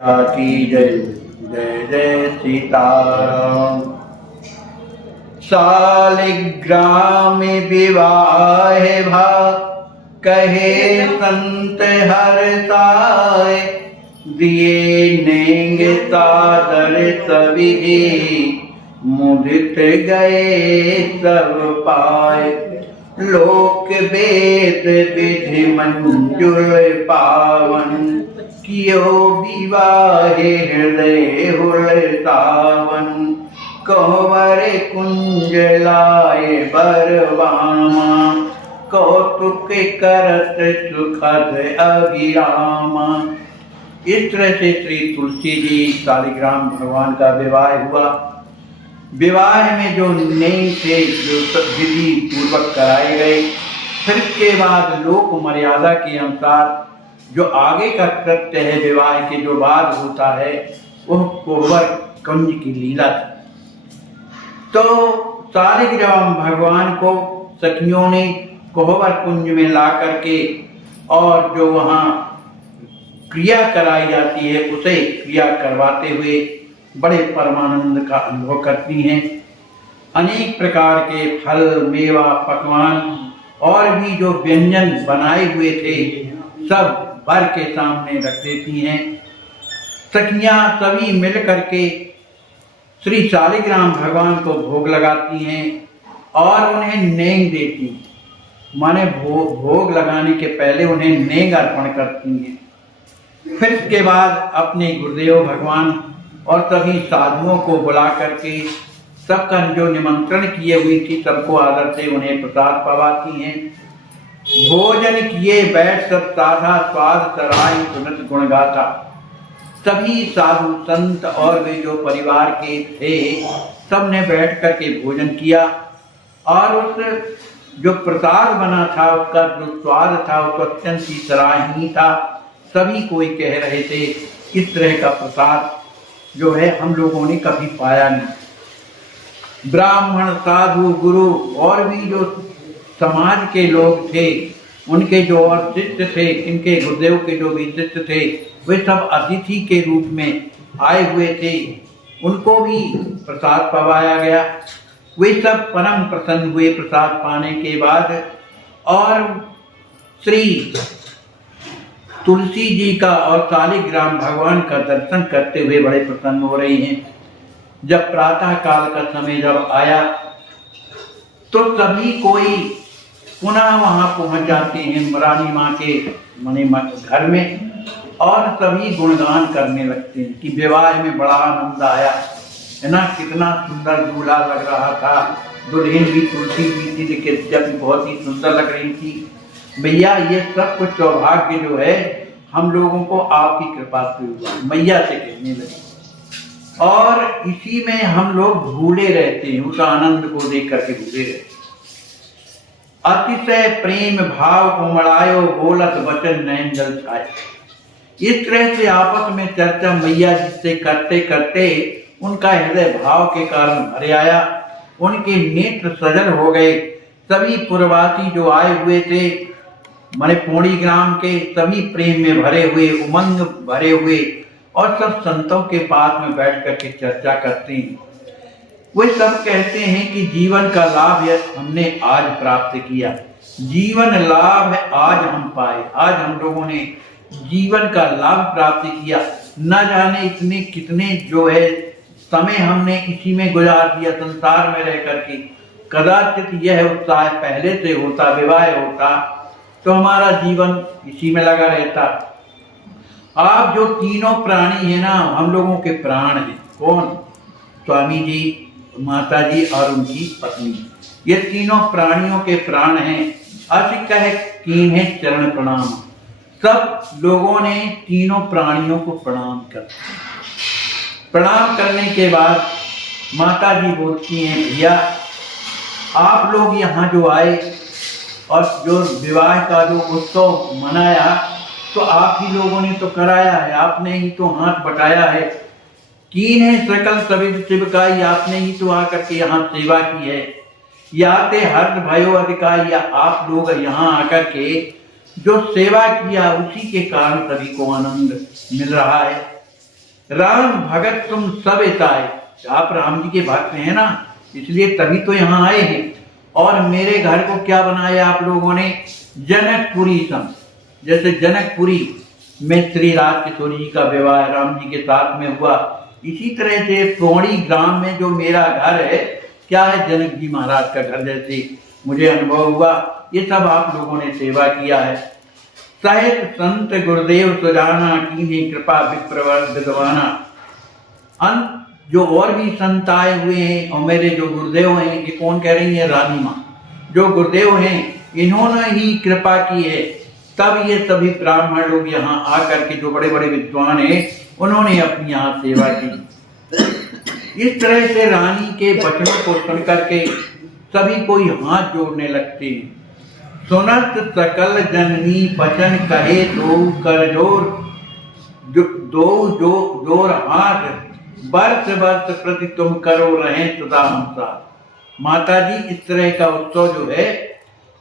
की जय जय जय सीताराम। सालिग्राम विवाह भा कहे संत हर्षाय, दिए नेंग सादर सभी मुदित गए सब पाए। लोक वेद विधि मंजुल पावन, कियो विवाहे हृदय हुलसावन। कंवर कुंज लाए बरवामा, कौतुक करत सुखद अभिरामा। इस तरह से श्री तुलसी जी शालिग्राम भगवान का विवाह हुआ। विवाह में जो नेम से जो विधि पूर्वक कराए गए, फिर के बाद लोक मर्यादा के अनुसार जो आगे का कृत्य है विवाह के जो बाद होता है, वह कोहबर कुंज की लीला थी। तो शालिग्राम भगवान को सखियों ने कोहबर कुंज में ला करके और जो वहाँ क्रिया कराई जाती है, उसे क्रिया करवाते हुए बड़े परमानंद का अनुभव करती हैं। अनेक प्रकार के फल, मेवा, पकवान और भी जो व्यंजन बनाए हुए थे, सब वर के सामने रख देती हैं। सखियां सभी मिल करके श्री शालिग्राम भगवान को भोग लगाती हैं और उन्हें नेंग देती हैं। माने भोग लगाने के पहले उन्हें नेंग अर्पण करती हैं। फिर इसके बाद अपने गुरुदेव भगवान और सभी साधुओं को बुला करके सबका जो निमंत्रण किए हुई थी, सबको आदर से उन्हें प्रसाद पवाती हैं। भोजन किए बैठ सब साधा, स्वाद सराय सुनत गुण गाथा। सभी साधु संत और वे जो परिवार के थे, सबने बैठ करके भोजन किया और उस जो प्रसाद बना था, उसका जो स्वाद था, वो अत्यंत ही सराहनीय था। सभी कोई कह रहे थे इस तरह का प्रसाद जो है हम लोगों ने कभी पाया नहीं। ब्राह्मण, साधु, गुरु और भी जो समाज के लोग थे, उनके जो और शिष्य थे, इनके गुरुदेव के जो भी शिष्य थे, वे सब अतिथि के रूप में आए हुए थे। उनको भी प्रसाद पवाया गया। वे सब परम प्रसन्न हुए प्रसाद पाने के बाद और श्री तुलसी जी का और शालिग्राम भगवान का दर्शन करते हुए बड़े प्रसन्न हो रहे हैं। जब प्रातः काल का समय जब आया तो सभी कोई पुनः वहां पहुंच जाते हैं रानी माँ के मने घर में और सभी गुणगान करने लगते हैं कि विवाह में बड़ा आनंद आया है ना, कितना सुंदर दूल्हा लग रहा था, दुल्हन भी तुलसी जी थी, लेकिन जब बहुत ही सुंदर लग रही थी। भैया ये सब कुछ सौभाग्य जो है हम लोगों को आपकी कृपा से हुआ, मैया से कहने लगे। और इसी में हम लोग भूले रहते हैं, उस आनंद को देख करके भूले रहते हैं। अतिशय प्रेम भाव उमड़ायो, बोलत वचन नयन जल छाए। इस तरह से आपस में चर्चा मैया जी से करते करते उनका हृदय भाव के कारण भर आया, उनके नेत्र सजल हो गए। सभी पुरवासी जो आए हुए थे माने पौड़ी ग्राम के, सभी प्रेम में भरे हुए, उमंग भरे हुए और सब संतों के पास में बैठ करके चर्चा करते हैं। वे सब कहते हैं कि जीवन का लाभ हमने आज प्राप्त किया, जीवन लाभ आज हम पाए, आज हम लोगों ने जीवन का लाभ प्राप्त किया। न जाने इतने कितने जो है समय हमने इसी में गुजार दिया संसार में रह करके। कदाचित यह उत्साह पहले से होता, विवाह होता तो हमारा जीवन इसी में लगा रहता। आप जो तीनों प्राणी है ना, हम लोगों के प्राण हैं। कौन? स्वामी जी, माता जी और उनकी पत्नी, ये तीनों प्राणियों के प्राण हैं। अति कह कीन्हे चरण प्रणाम। सब लोगों ने तीनों प्राणियों को प्रणाम कर, प्रणाम करने के बाद माता जी बोलती हैं, भैया आप लोग यहाँ जो आए और जो विवाह का जो उत्सव मनाया, तो आप ही लोगों ने तो कराया है, आपने ही तो हाथ बटाया है। कीन है सकल सविद शिवकाई, आपने ही तो आकर के यहाँ सेवा की है। याते हर्ष भयो अधिकारी, आप लोग यहाँ आकर के जो सेवा किया उसी के कारण सभी को आनंद मिल रहा है। राम भगत तुम सब इताए, आप राम जी के भक्त हैं ना, इसलिए तभी तो यहाँ आए हैं। और मेरे घर को क्या बनाया आप लोगों ने, जनकपुरी सम, जैसे जनकपुरी में श्री राज किशोरी जी का विवाह राम जी के साथ में हुआ, इसी तरह से पौड़ी ग्राम में जो मेरा घर है, क्या है, जनक जी महाराज का घर जैसे मुझे अनुभव हुआ। ये सब आप लोगों ने सेवा किया है। सहित संत गुरुदेव सुजाना कीन्ही कृपा विप्रवर विद्वाना। अंत जो और भी संत आए हुए हैं और मेरे जो गुरुदेव हैं, ये कौन कह रही है, रानी माँ, जो गुरुदेव हैं इन्होंने ही कृपा की है, तब ये सभी ब्राह्मण लोग यहाँ आकर के जो बड़े बड़े विद्वान हैं उन्होंने अपनी यहाँ सेवा की। इस तरह से रानी के वचनों को सुन करके सभी कोई हाथ जोड़ने लगते हैं। सुनत सकल जननी वचन कहे दो कर जोर, दो जोर हाथ वर्ष वर्ष प्रति तुम करो रहे सदा हमसार। माता जी इस तरह का उत्सव जो है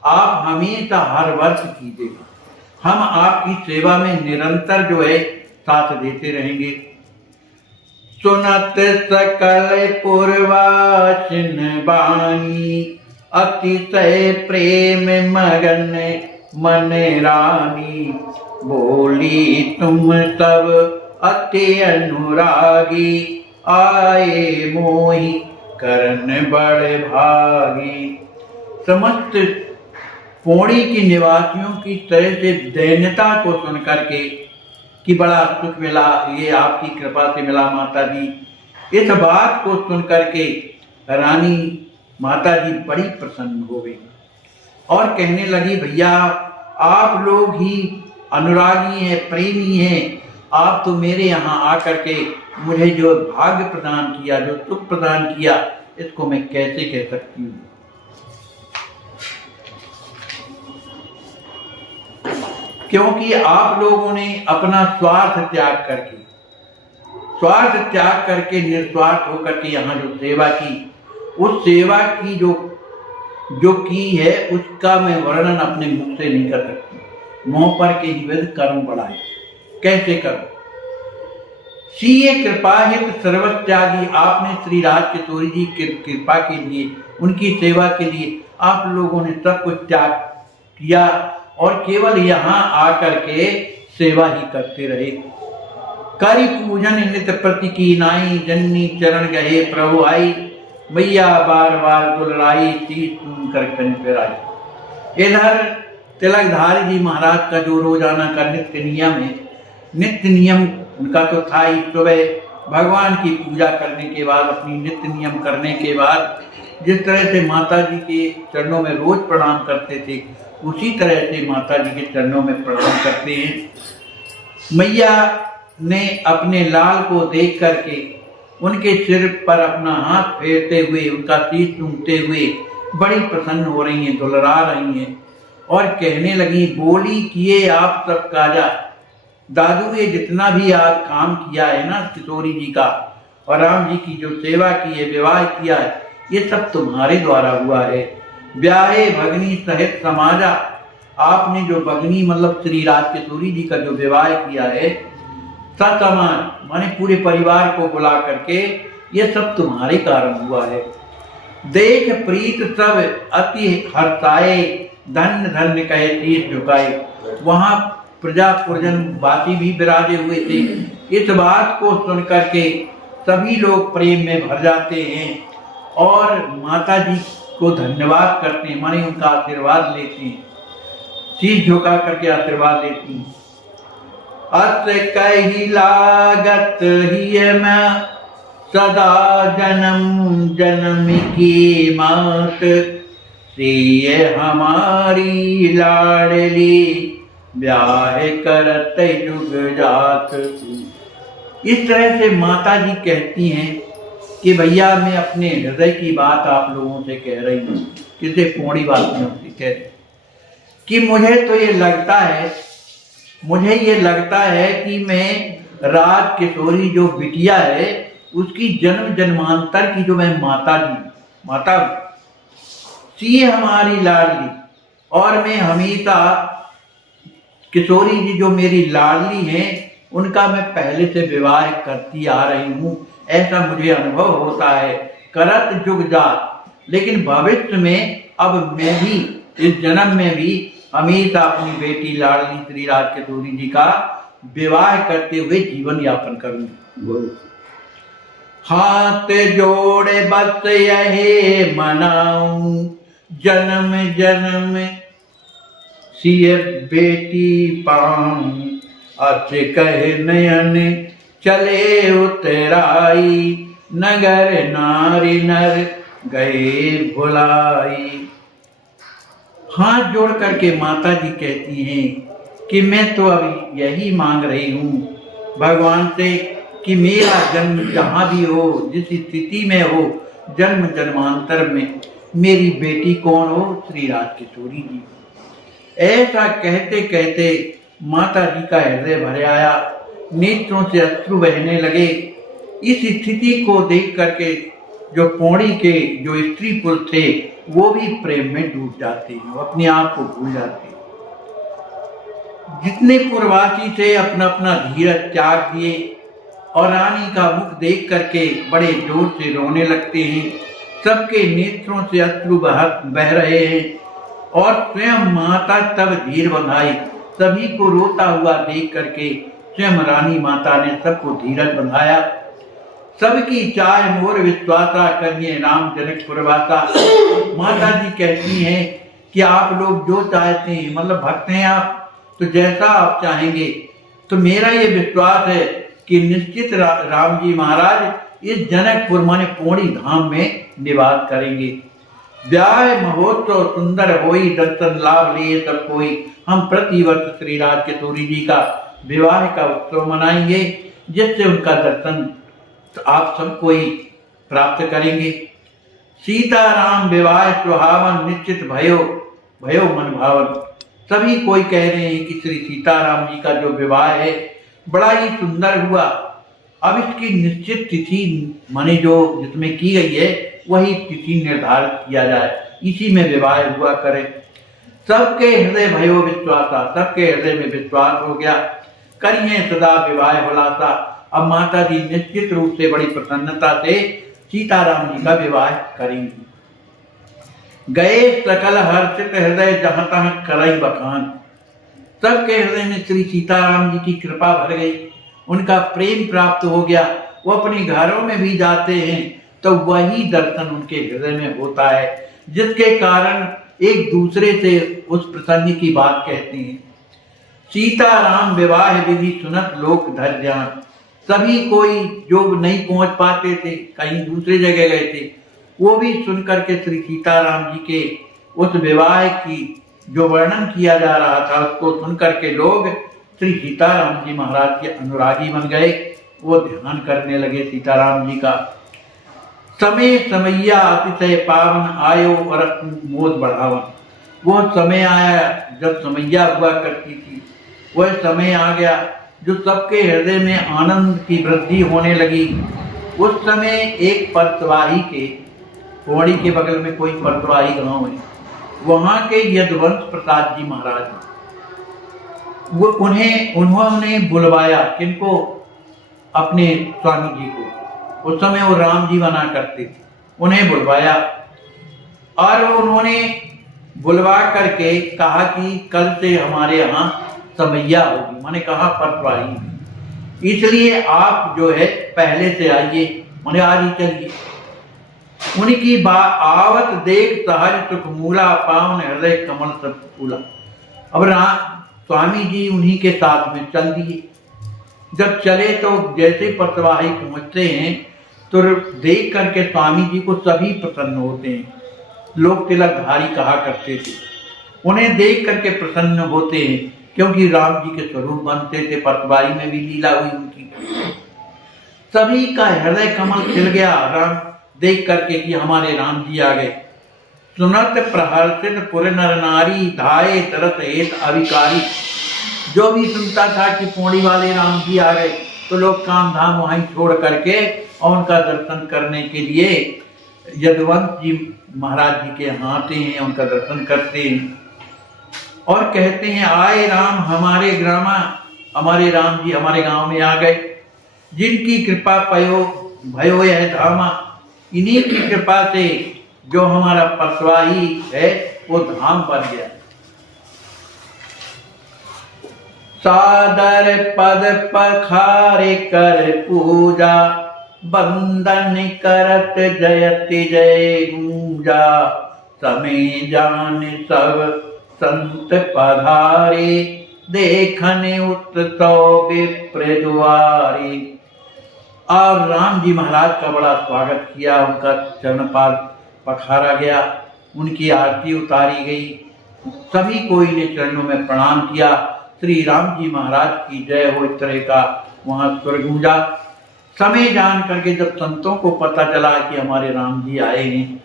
आप हमेशा हर वर्ष कीजिएगा, हम आपकी सेवा में निरंतर जो है साथ देते रहेंगे। सुनत सकल पूर्वाचिन बानी, अतिशय प्रेम मगन मन रानी। बोली तुम तब अति अनुरागी, आए मोहि करन बड़ भागी। समस्त पौड़ी की निवासियों की तरह से दैन्यता को सुन करके कि बड़ा सुख मिला, ये आपकी कृपा से मिला माता जी, इस बात को सुन करके रानी माता जी बड़ी प्रसन्न हो गई और कहने लगी, भैया आप लोग ही अनुरागी हैं, प्रेमी हैं, आप तो मेरे यहाँ आकर के मुझे जो भाग्य प्रदान किया, जो सुख प्रदान किया, इसको मैं कैसे कह सकती हूँ। क्योंकि आप लोगों ने अपना स्वार्थ त्याग करके निस्वार्थ होकर के यहाँ जो सेवा की, उस सेवा की जो की है उसका मैं वर्णन अपने मुख से नहीं कर सकती। मुंह पर के ही विध कर्म बढ़ाए, कैसे करूं। सीए कृपा हित सर्वत्यागी, आपने श्री राज किशोरी जी की कृपा के लिए, उनकी सेवा के लिए आप लोगों ने सब कुछ त्याग किया और केवल यहाँ आकर के सेवा ही करते रहे। करी पूजन नित्य प्रति की नाई, जननी चरण गए प्रभु आई। मैया बार बार दुलराई, शीश चूम कर कन फिराई। इधर तिलकधारी जी महाराज का जो रोजाना का नित्य नियम उनका तो था ही। सुबह भगवान की पूजा करने के बाद, अपनी नित्य नियम करने के बाद जिस तरह से माता जी के चरणों में रोज प्रणाम करते थे, उसी तरह से माता जी के चरणों में प्रणाम करते हैं। मैया ने अपने लाल को देख करके उनके सिर पर अपना हाथ फेरते हुए, उनका शीश चूमते हुए बड़ी प्रसन्न हो रही हैं, दुलरा रही हैं और कहने लगी, बोली किए आप सब काजा। दादू ये जितना भी आज काम किया है ना किशोरी जी का और राम जी की जो सेवा की है, विवाह किया है, ये सब तुम्हारे द्वारा हुआ है। ब्याहे भगनी सहित समाजा, आपने जो भगनी मतलब श्री राज किशोरी जी का जो विवाह किया है, सतमान माने पूरे परिवार को बुला करके, ये सब तुम्हारे कारण हुआ है। देख प्रीत सब अति हर्षाए, धन्य धन्य कहे शीश झुकाए। वहां प्रजा पुरजन वासी भी विराजे हुए थे। इस बात को सुन करके सभी लोग प्रेम में भर जाते हैं और माता जी को धन्यवाद करते हैं, माने उनका आशीर्वाद लेते हैं, शीश झुका करके आशीर्वाद लेती हैं। अत कही लागत ही मैं सदा जन्म जन्म की मात, सिय हमारी लाडली ब्याह करत जुग जात। इस तरह से माता जी कहती हैं कि भैया मैं अपने हृदय की बात आप लोगों से कह रही हूँ, किसे पौड़ी वासियों से कह रही कि मुझे ये लगता है कि मैं राज किशोरी जो बिटिया है उसकी जन्म जन्मांतर की जो मैं माता सी हमारी लाडली, और मैं हमेशा किशोरी जी जो मेरी लाडली हैं उनका मैं पहले से विवाह करती आ रही हूँ, ऐसा मुझे अनुभव होता है। करत जुग जात, लेकिन भविष्य में अब मैं भी इस जन्म में भी हमेशा अपनी बेटी लाडली श्री राजकिशोरी जी का विवाह करते हुए जीवन यापन करूंगी। हाथ जोड़े बस यही मनाऊं, जन्म जन्म सिय बेटी पाऊं। अस कह नयन चले उतराई, नगर नारी नर गए भुलाई। हाथ जोड़ करके माता जी कहती हैं कि मैं तो अभी यही मांग रही हूँ भगवान से कि मेरा जन्म जहाँ भी हो, जिस स्थिति में हो, जन्म जन्मांतर में मेरी बेटी कौन हो, श्री राजकिशोरी जी। ऐसा कहते कहते माता जी का हृदय भर आया, नेत्रों से अश्रु बहने लगे। इस स्थिति को देख करके जो पौड़ी के जो स्त्री पुरुष थे वो भी प्रेम में डूब जाते हैं, वो अपने आप को भूल जाते हैं। जितने पूर्ववासी थे अपना अपना धीरज त्याग दिए और रानी का मुख देख करके बड़े जोर से रोने लगते हैं। सबके नेत्रों से अश्रु बह रहे हैं और स्वयं माता तब धीर बंधाई। सभी को रोता हुआ देख करके स्वयं रानी माता ने सबको धीरज बंधाया। सबकी चाह मोर विश्वासा, करिए राम जनक पुरवासा। माता जी कहती हैं कि आप लोग जो चाहते हैं, मतलब भक्त हैं आप, तो जैसा आप चाहेंगे, तो मेरा ये विश्वास है कि निश्चित राम जी महाराज इस जनकपुर माने पौड़ी धाम में निवास करेंगे। ब्याह महोत्सव सुंदर होई, दर्शन लाभ लिए सब कोई। हम प्रतिवर्ष श्री राजकिशोरी जी का विवाह का उत्सव मनाएंगे, जिससे उनका दर्शन तो आप सब कोई प्राप्त करेंगे। सीताराम विवाह सुहावन, निश्चित भयो भयो मन भावन। सभी कोई कह रहे हैं कि श्री सीताराम जी का जो विवाह है बड़ा ही सुंदर हुआ। अब इसकी निश्चित तिथि माने जो जिसमें की गई है वही तिथि निर्धारित किया जाए, इसी में विवाह हुआ करे। सबके हृदय भयो विश्वासा, सबके हृदय में विश्वास हो गया। करिए सदा विवाह हुलासा। अब माता जी निश्चित रूप से बड़ी प्रसन्नता से सीताराम जी का विवाह करेंगी। गए सकल हर्षित हृदय, जहां तहां करई बखान। सबके हृदय में श्री सीताराम जी की कृपा भर गई, उनका प्रेम प्राप्त हो गया। वो अपने घरों में भी जाते हैं तो वही दर्शन उनके हृदय में होता है, जिसके कारण एक दूसरे से उस प्रसंग की बात कहते हैं। सीताराम विवाह विधि सुनत लोक धर जान। सभी कोई जो नहीं पहुंच पाते थे, कहीं दूसरे जगह गए थे, वो भी सुन करके श्री सीताराम जी के उस विवाह की जो वर्णन किया जा रहा था उसको सुन करके लोग श्री सीताराम जी महाराज के अनुरागी बन गए। वो ध्यान करने लगे सीताराम जी का। समय समैया अतिशय पावन, आयो और मोद बढ़ावन। वो समय आया जब समैया हुआ करती थी, वह समय आ गया जो सबके हृदय में आनंद की वृद्धि होने लगी। उस समय एक परतवाही के, पौड़ी के बगल में कोई परतवाही गांव है, वहां के यदुवंश प्रसाद जी महाराज, वो उन्होंने बुलवाया किनको, अपने स्वामी जी को। उस समय वो राम जी बना करते थे, उन्हें बुलवाया और उन्होंने बुलवा करके कहा कि कल से हमारे यहाँ समैया होगी, माने कहा परतवाही, इसलिए आप जो है पहले से आइए, माने आज ही चलिए। उनकी आवत देख सहज सुख मूला, पावन हृदय कमल सब फूला। अब स्वामी जी उन्हीं के साथ में चल दिए। जब चले तो जैसे परतवाही पहुंचते हैं तो देख करके स्वामी जी को सभी प्रसन्न होते हैं। लोग तिलकधारी कहा करते थे, उन्हें देख करके प्रसन्न होते हैं क्योंकि राम जी के स्वरूप बनते थे। परतवाही में भी लीला हुई उनकी। सभी का हृदय कमल खिल गया राम देख करके कि हमारे राम जी आ गए। सुनत प्रहर्षित पुर नर नारी, धाये तरस हेत अविकारी। जो भी सुनता था कि पौड़ी वाले राम जी आ गए तो लोग काम धाम वहीं छोड़ करके और उनका दर्शन करने के लिए यदुवंश जी महाराज जी के यहाँ आते हैं, उनका दर्शन करते हैं और कहते हैं, आए राम हमारे ग्रामा, हमारे राम जी हमारे गांव में आ गए। जिनकी कृपा पयो भयो यह धामा, इन्हीं की कृपा से जो हमारा परसवाही है वो धाम बन गया। सादर पद पखारे कर पूजा, बंदन करत जयति जय गूंजा। समय जान सब संत पधारे, देखन उत्सव विप्र दुआरे। और राम जी महाराज का बड़ा स्वागत किया, उनका चरणपाद पखारा गया, उनकी आरती उतारी गई, सभी कोई ने चरणों में प्रणाम किया। श्री राम जी महाराज की जय हो, इस तरह का वहां स्वर गूंजा। समय जान करके जब संतों को पता चला कि हमारे राम जी आए हैं,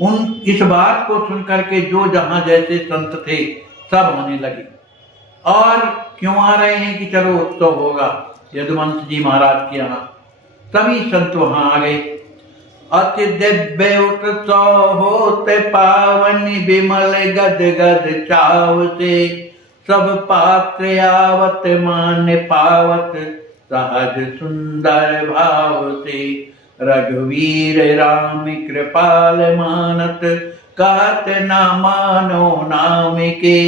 उन इस बात को सुन करके जो जहां जैसे संत थे सब आने लगे। और क्यों आ रहे हैं कि चलो उत्सव होगा यदुवंश जी महाराज के यहाँ, सभी संत वहां आ गए। अति दिव्य उत्सव होते पावन, विमल गद गद चाव से। सब पात्र आवत मान पावत, सहज सुंदर भाव से। रघुवीर राम कृपाल मानत, कहत न मानो नाम के।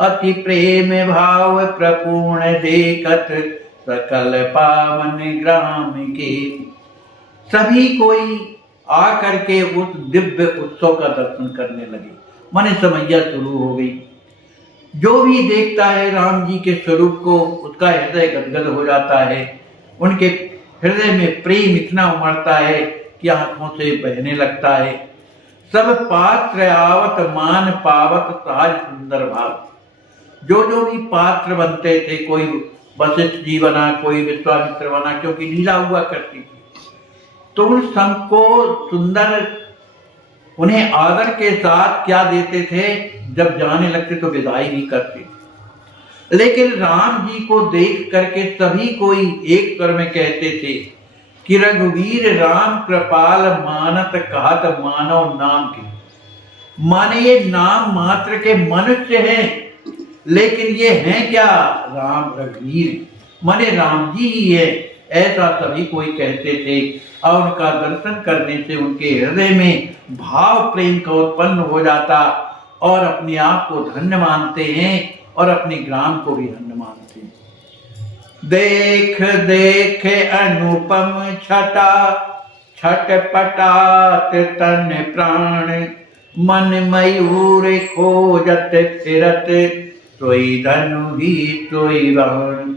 अति प्रेम भाव प्रपूर्ण देखत, सकल पावन ग्राम के। सभी कोई आकर के उस दिव्य उत्सव का दर्शन करने लगे। मन समैया शुरू हो गई। जो भी देखता है राम जी के स्वरूप को, उसका हृदय गदगद हो जाता है। उनके हृदय में प्रेम इतना उमड़ता है कि आंखों से बहने लगता है। सब पात्र आवत मान पावत, सहज सुंदर भाव। जो भी पात्र बनते थे, कोई वशिष्ठ जी बना, कोई विश्वामित्र बना, क्योंकि लीला हुआ करती थी, तो उन सबको सुंदर उन्हें आदर के साथ क्या देते थे, जब जाने लगते तो विदाई भी करते थे। लेकिन राम जी को देख करके सभी कोई एक स्वर में कहते थे कि रघुवीर राम कृपाल मानत, कहत मानव नाम के। माने ये नाम मात्र के मनुष्य हैं, लेकिन ये हैं क्या, राम रघुवीर, माने राम जी ही है, ऐसा सभी कोई कहते थे। और उनका दर्शन करने से उनके हृदय में भाव प्रेम का उत्पन्न हो जाता, और अपने आप को धन्य मानते हैं और अपने ग्राम को भी धन्य मानते हैं। देख देख अनुपम छटा, छटपटात तन प्राण। मन मयूर खोजत फिरत, सोई धनु ही सोई बाण।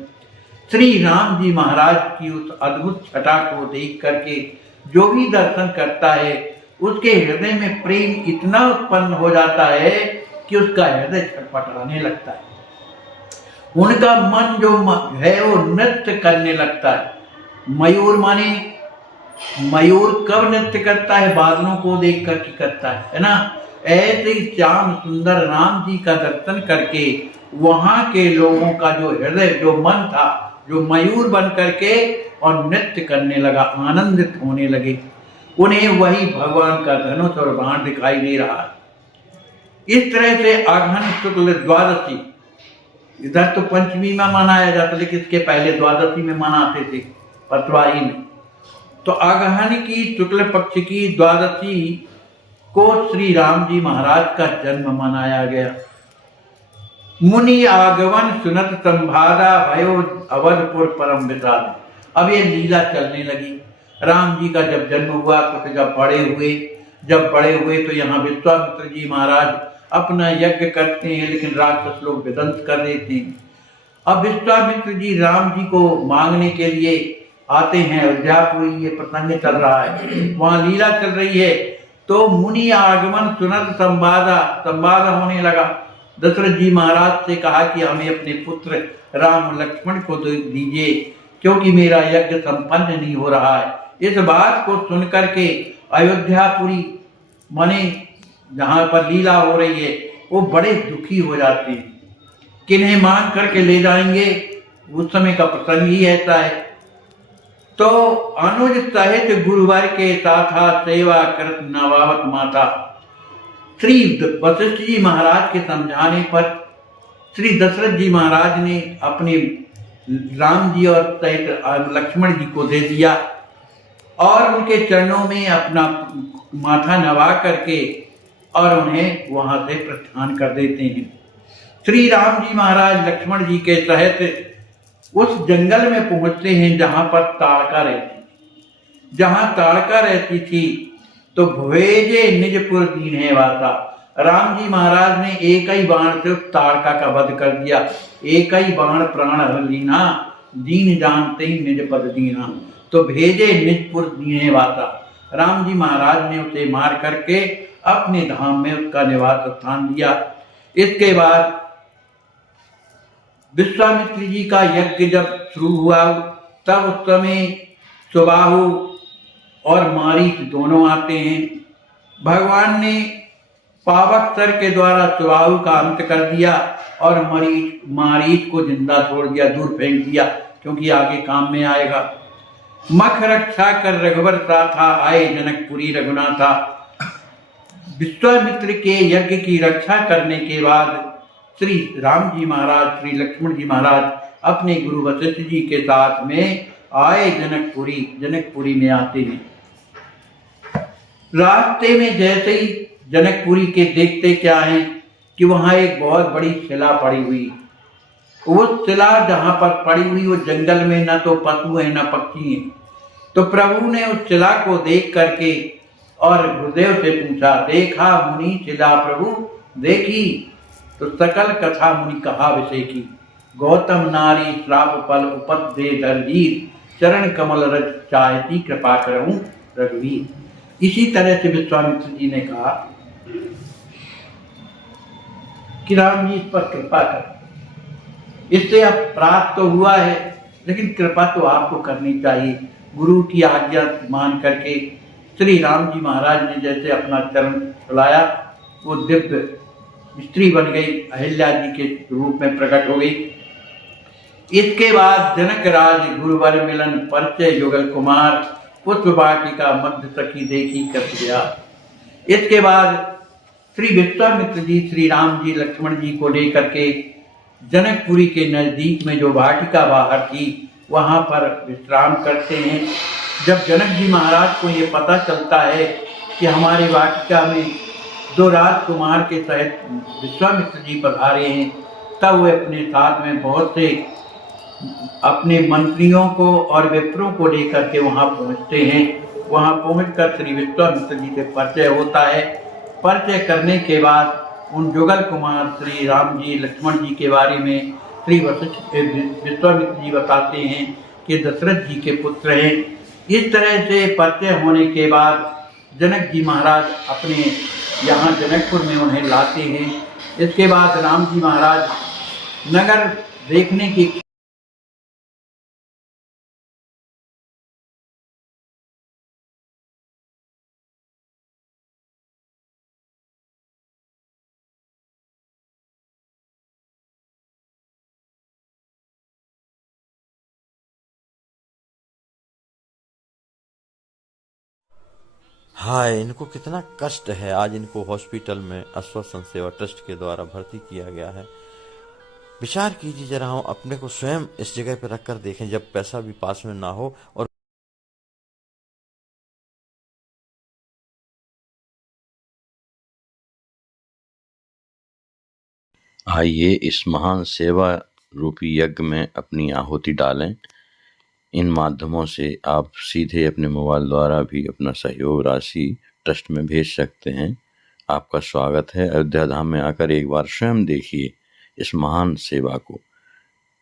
श्री राम जी महाराज की उस अद्भुत छटा को देख करके जो भी दर्शन करता है, उसके हृदय में प्रेम इतना उत्पन्न हो जाता है कि उसका हृदय छटपटाने लगता है। उनका मन जो है वो नृत्य करने लगता है। मयूर माने, मयूर कब नृत्य करता है, बादलों को देख करके करता है ना। ऐसे ही श्याम सुंदर राम जी का दर्शन करके वहां के लोगों का जो हृदय, जो मन था, जो मयूर बन करके और नृत्य करने लगा, आनंदित होने लगे। उन्हें वही भगवान का धनुष और बाण दिखाई दे रहा है। इस तरह से अगहन शुक्ल द्वादशी, इधर तो पंचमी में मनाया जाता, लेकिन इसके पहले द्वादशी में मनाते थे, पतवाही में। तो अगहन की शुक्ल पक्ष की द्वादशी को श्री राम जी महाराज का जन्म मनाया गया। मुनि आगमन सुनत संभादा, भयो अवधपुर परम विशाल। अब ये लीला चलने लगी। राम जी का जब जन्म हुआ, तो जब बड़े हुए तो यहाँ विश्वामित्र जी महाराज अपना यज्ञ करते हैं, लेकिन राक्षस लोग विध्वंस कर देते हैं। अब विश्वामित्र जी राम जी को मांगने के लिए आते हैं। अयोध्यापुरी ये प्रसंग चल रहा है, वहां लीला चल रही है। तो मुनि आगमन सुनत संवाद होने लगा। दशरथ जी महाराज से कहा कि हमें अपने पुत्र राम लक्ष्मण को दीजिए, क्योंकि मेरा यज्ञ संपन्न नहीं हो रहा है। इस बात को सुनकर के अयोध्यापुरी माने जहां पर लीला हो रही है, वो बड़े दुखी हो जाते हैं। किन्हें मांग करके ले जाएंगे, उस समय का प्रसंग ही ऐसा है। तो अनुज सहित गुरुवर के साथा, सेवा करत नवावत माता। श्री वशिष्ठ जी महाराज के समझाने पर श्री दशरथ जी महाराज ने अपने राम जी और सहित लक्ष्मण जी को दे दिया और उनके चरणों में अपना माथा नवा करके और उन्हें वहां से प्रस्थान कर देते हैं। श्री राम जी महाराज लक्ष्मण जी के सहित उस जंगल में पहुंचते हैं जहां पर ताड़का रहती थी। जहां ताड़का रहती थी तो भेजे निजपुर दीन्हे वासा, राम जी महाराज ने एक ही बाण से उस ताड़का का वध कर दिया। एक ही बाण प्राण हर लीना, दीन जानते ही निज पद दीना। तो भेजे निजपुर दीन्हे वासा, राम जी महाराज ने उसे मार करके अपने धाम में उसका निवास स्थान दिया। इसके बाद विश्वामित्र जी का यज्ञ जब शुरू हुआ तब उस समय सुबाहु और मारीच दोनों आते हैं। भगवान ने पावक सर के द्वारा सुबाहु का अंत कर दिया और मारीच को जिंदा छोड़ दिया, दूर फेंक दिया, क्योंकि आगे काम में आएगा। मख रक्षा कर रघुवर था, आए जनकपुरी रघुनाथा। विश्वामित्र के यज्ञ की रक्षा करने के बाद श्री राम जी महाराज, श्री लक्ष्मण जी महाराज अपने गुरु वशिष्ठ जी के साथ में आए जनकपुरी में आते हैं। रास्ते में जैसे ही जनकपुरी के देखते क्या है कि वहां एक बहुत बड़ी शिला पड़ी हुई। वो शिला जहां पर पड़ी हुई वो जंगल में न तो पशु है न पक्षी है। तो प्रभु ने उस शिला को देख करके और गुरुदेव से पूछा, देखा मुनि शिला प्रभु देखी, तो सकल कथा मुनि कहा विषय की। गौतम नारी श्राप फल उपत दे दरजीर, चरण कमल रज चाहती कृपा करऊं रघुवीर। इसी तरह से विश्वामित्र जी ने कहा कि राम जी इस पर कृपा कर, इससे अब प्राप्त तो हुआ है लेकिन कृपा तो आपको करनी चाहिए। गुरु की आज्ञा मान करके श्री राम जी महाराज ने जैसे अपना चरण चलाया, वो दिव्य स्त्री बन गई, अहिल्या जी के रूप में प्रकट हो गई। इसके बाद जनक राज गुरुवर मिलन परिचय युगल कुमार, पुष्प वाटिका मध्य सखी देखी कस गया। इसके बाद श्री विश्वामित्र जी श्री राम जी लक्ष्मण जी को लेकर के जनकपुरी के नजदीक में जो वाटिका बाहर थी वहां पर विश्राम करते हैं। जब जनक जी महाराज को ये पता चलता है कि हमारे वाटिका में दो राजकुमार के सहित विश्वामित्र जी पधारे हैं, तब वे अपने साथ में बहुत से अपने मंत्रियों को और विप्रों को लेकर के वहां पहुंचते हैं। वहां पहुंचकर श्री विश्वामित्र जी से परिचय होता है। परिचय करने के बाद उन जुगल कुमार श्री राम जी लक्ष्मण जी के बारे में श्री विश्वामित्र जी बताते हैं कि दशरथ जी के पुत्र हैं। इस तरह से परिचय होने के बाद जनक जी महाराज अपने यहाँ जनकपुर में उन्हें लाते हैं। इसके बाद राम जी महाराज नगर देखने की हाय, इनको कितना कष्ट है। आज इनको हॉस्पिटल में अश्वत्थ सेवा ट्रस्ट के द्वारा भर्ती किया गया है। विचार कीजिए जरा, हम अपने को स्वयं इस जगह पर रखकर देखें जब पैसा भी पास में ना हो और आइए इस महान सेवा रूपी यज्ञ में अपनी आहुति डालें। इन माध्यमों से आप सीधे अपने मोबाइल द्वारा भी अपना सहयोग राशि ट्रस्ट में भेज सकते हैं। आपका स्वागत है। अयोध्या धाम में आकर एक बार स्वयं देखिए इस महान सेवा को।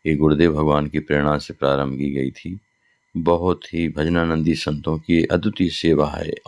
ये गुरुदेव भगवान की प्रेरणा से प्रारंभ की गई थी। बहुत ही भजनानंदी संतों की अद्वितीय सेवा है और